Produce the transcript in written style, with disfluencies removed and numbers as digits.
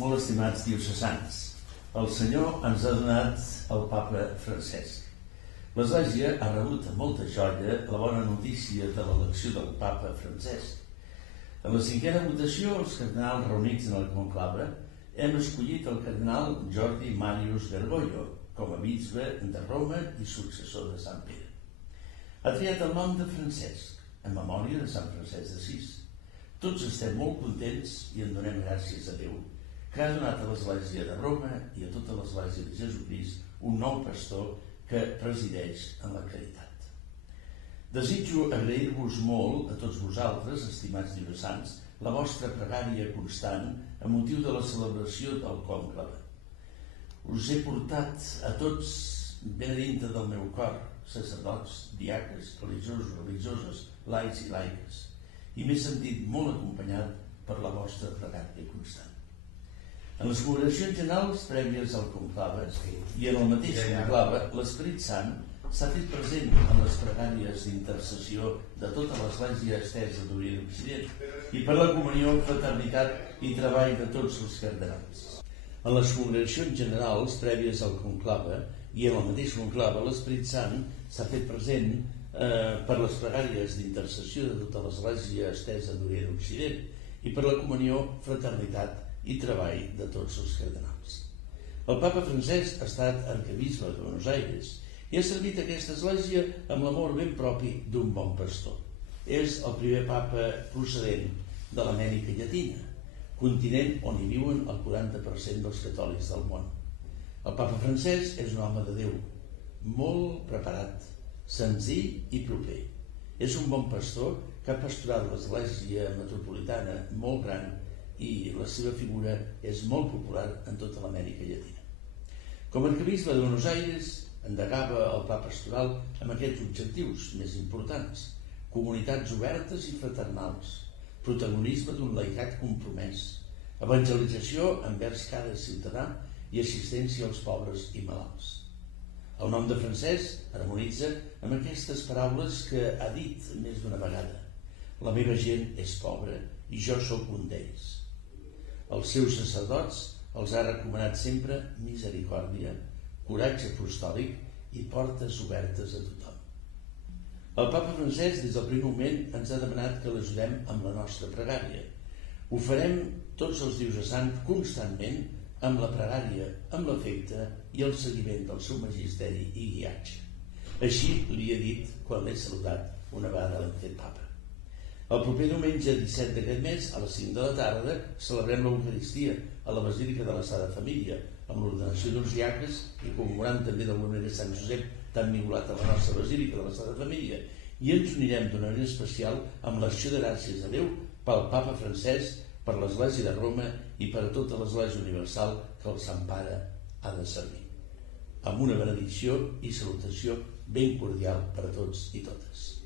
Molt estimats diocesans, el Senyor ens ha donat el papa Francesc. L'Església ha rebut amb molta joia la bona notícia de l'elecció del papa Francesc. En la cinquena votació, els cardenals reunits en el conclave hem escollit el cardenal Jordi Màrius Bergoglio com a bisbe de Roma i successor de Sant Pere. Ha triat el nom de Francesc, en memòria de Sant Francesc d'Assís. Tots estem molt contents i en donem gràcies a Déu, que ha donat a l'Església de Roma i a tota l'Església de Jesucrist un nou pastor que resideix en la caritat. Desitjo agrair-vos molt a tots vosaltres, estimats diocesans, la vostra pregària constant a motiu de la celebració del conclave. Us he portat a tots ben a dintre del meu cor, sacerdots, diaques, religiosos, religioses, laics i laiques, i m'he sentit molt acompanyat per la vostra pregària constant. En les congregacions generals prèvies al conclave i en el mateix conclave, l'Esperit Sant s'ha fet present en les pregàries d'intercessió de tota l'Església estesa d'Orient i Occident i per la comunió, fraternitat i treball de tots els cardenals. En les congregacions generals prèvies al conclave i en el mateix conclave, l'Esperit Sant s'ha fet present per les pregàries d'intercessió de tota l'Església estesa d'Orient i Occident i per la comunió, fraternitat i treball de tots els cardenals. El papa Francesc ha estat arquebisbe de Buenos Aires i ha servit aquesta església amb l'amor ben propi d'un bon pastor. És el primer papa procedent de l'Amèrica Llatina, continent on hi viuen el 40% dels catòlics del món. El papa Francesc és un home de Déu, molt preparat, senzill i proper. És un bon pastor que ha pastorat l'església metropolitana molt gran i la seva figura és molt popular en tota l'Amèrica Llatina. Com a arquebisbe de Buenos Aires, endegava el pla pastoral amb aquests objectius més importants: comunitats obertes i fraternals, protagonisme d'un laicat compromès, evangelització envers cada ciutadà i assistència als pobres i malalts. El nom de Francesc harmonitza amb aquestes paraules que ha dit més d'una vegada: la meva gent és pobra i jo sóc un d'ells. Els seus sacerdots els ha recomanat sempre misericòrdia, coratge apostòlic i portes obertes a tothom. El papa Francesc des del primer moment ens ha demanat que l'ajudem amb la nostra pregària. Ho farem tots els diocesans constantment amb la pregària, amb l'afecte i el seguiment del seu magisteri i guiatge. Així li he dit quan l'he saludat una vegada l'hem fet papa. El proper diumenge 17 d'aquest mes, a les 5 de la tarda, celebrem l'Eucaristia a la Basílica de la Sagrada Família, amb l'ordenació d'uns diaques i commemorant també d'alguna manera Sant Josep, tan vinculat a la nostra Basílica de la Sagrada Família. I ens unirem d'una manera especial amb l'acció de gràcies a Déu pel papa Francesc, per l'Església de Roma i per a tota l'Església Universal que el Sant Pare ha de servir. Amb una benedicció i salutació ben cordial per a tots i totes.